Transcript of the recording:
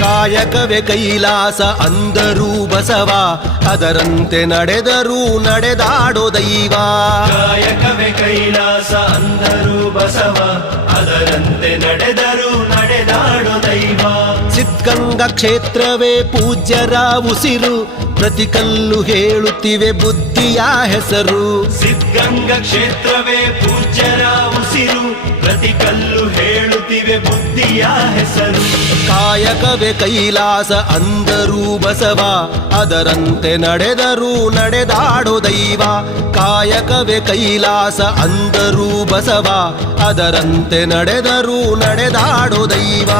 ಕಾಯಕವೇ ಕೈಲಾಸ ಅಂದರೂ ಬಸವ, ಅದರಂತೆ ನಡೆದರೂ ನಡೆದಾಡೋ ದೈವ. ಕಾಯಕವೇ ಕೈಲಾಸ ಅಂದರೂ ಬಸವ, ಅದರಂತೆ ನಡೆದರೂ ನಡೆದಾಡೋ ದೈವ. ಸಿದ್ಧಗಂಗಾ ಕ್ಷೇತ್ರವೇ ಪೂಜ್ಯರ ಉಸಿರು, ಪ್ರತಿ ಕಲ್ಲು ಹೇಳುತ್ತಿವೆ ಬುದ್ಧಿಯ ಹೆಸರು. ಸಿದ್ಧಗಂಗಾ ಕ್ಷೇತ್ರವೇ ಪೂಜ್ಯರ ಉಸಿರು, ಪ್ರತಿ ಕಲ್ಲು ಹೇಳುತ್ತಿವೆ ಬುದ್ಧಿಯ ಹೆಸರು. ಕಾಯಕವೇ ಕೈಲಾಸ ಅಂದರೂ ಬಸವ, ಅದರಂತೆ ನಡೆದರೂ ನಡೆದಾಡೋ ದೈವ. ಕಾಯಕವೇ ಕೈಲಾಸ ಅಂದರೂ ಬಸವ, ಅದರಂತೆ ನಡೆದರೂ ನಡೆದಾಡೋ ದೈವ.